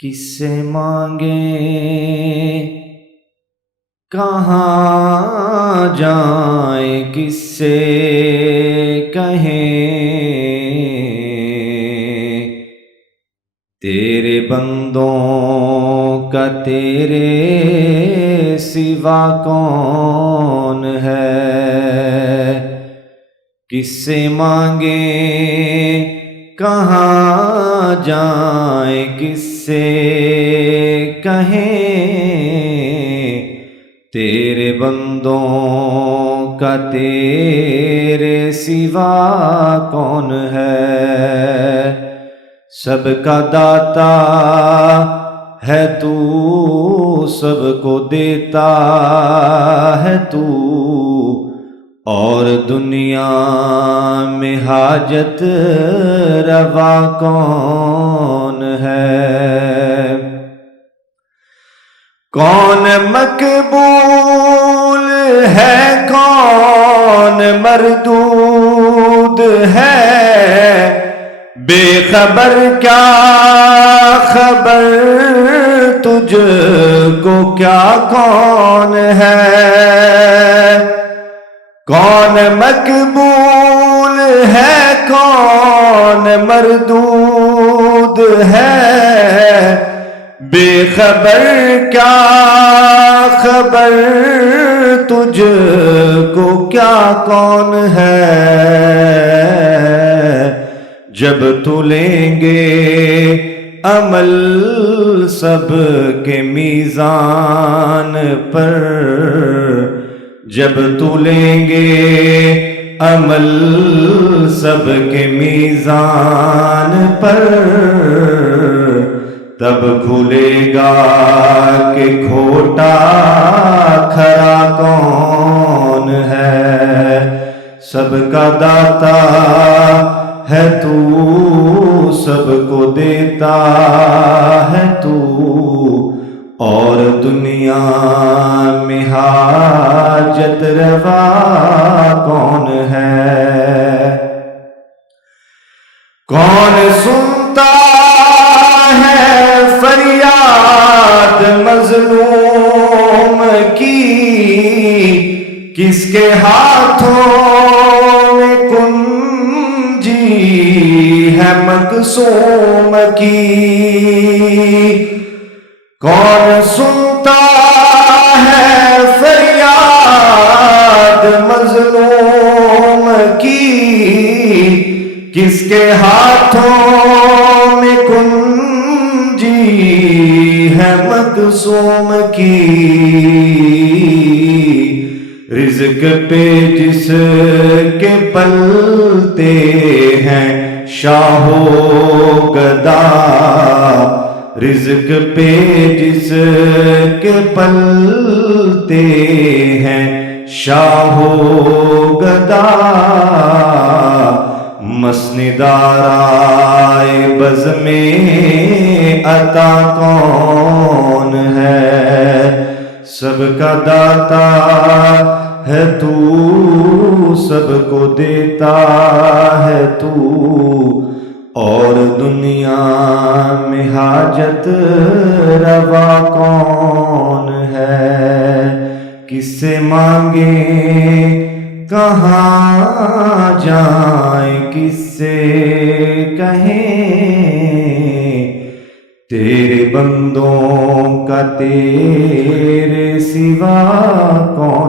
کس سے مانگیں کہاں جائیں، کس سے کہیں تیرے بندوں کا تیرے سوا کون ہے؟ کس سے مانگیں کہاں جائیں، کس سے کہیں تیرے بندوں کا تیرے سوا کون ہے؟ سب کا داتا ہے تو، سب کو دیتا ہے تو، اور دنیا میں حاجت روا کون ہے؟ کون مقبول ہے، کون مردود ہے، بے خبر کیا خبر تجھ کو کیا کون ہے؟ کون مقبول ہے، کون مردود ہے، بے خبر کیا خبر تجھ کو کیا کون ہے؟ جب تو لیں گے عمل سب کے میزان پر، جب تو لیں گے عمل سب کے میزان پر، تب کھلے گا کہ کھوٹا کھرا کون ہے؟ سب کا داتا ہے تو، سب کو دیتا ہے تو، اور دنیا میں حاجت روا کون ہے؟ کون سنتا ہے فریاد مظلوم کی، کس کے ہاتھوں میں کنجی ہے مقسوم کی؟ کون سنتا ہے فریاد مظلوم کی، کس کے ہاتھوں میں کنجی ہے مقسوم کی؟ رزق پہ جس کے پلتے ہیں شاہ و گدا، رزق پہ جس کے پلتے ہیں شاہ و گدا، مسندارائے بز میں عطا کون ہے؟ سب کا داتا ہے تو، سب کو دیتا ہے تو، اور دنیا میں حاجت روا کون ہے؟ کس سے مانگیں کہاں جائیں، کس سے کہیں تیرے بندوں کا تیرے سوا کون